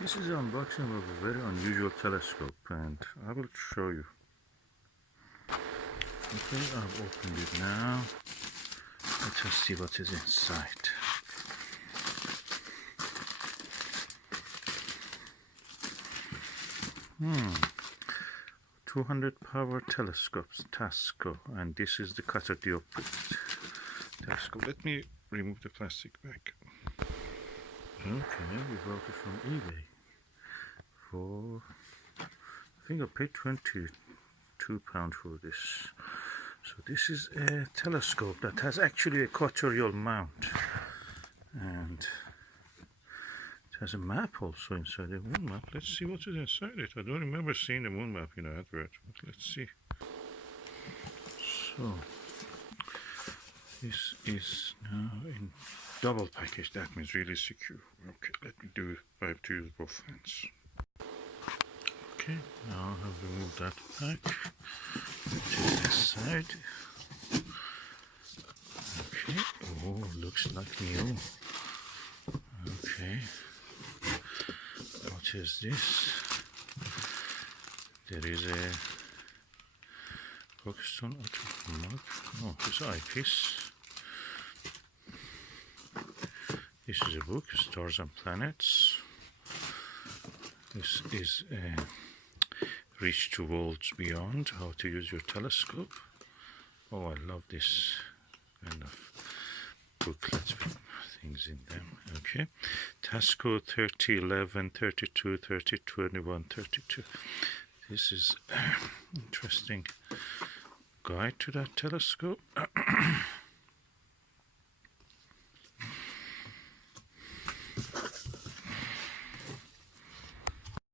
This is an unboxing of a very unusual telescope, and I will show you. Okay, I've opened it now. Let us see what is inside. Hmm. 200 power telescopes, Tasco, and this is the cutter dioptric telescope. Let me remove the plastic back. Okay, we bought it from eBay for, I think I paid £22 for this. So this is a telescope that has actually a equatorial mount, and it has a map also inside, a moon map. Let's see what is inside it. I don't remember seeing the moon map in an advert, but let's see. So this is now in double package. That means really secure. Okay, let me do it. I have to use both hands. Okay, now I have removed that pack to this side. Okay, oh, looks like new. Okay, what is this? There is a Pakistan mug. Oh, this eyepiece. This is a book, Stars and Planets. This is a Reach to Worlds Beyond, How to Use Your Telescope. Oh, I love this kind of booklets with things in them. Okay, Tasco 30, 11, 32, 30, 21, 32. This is interesting guide to that telescope.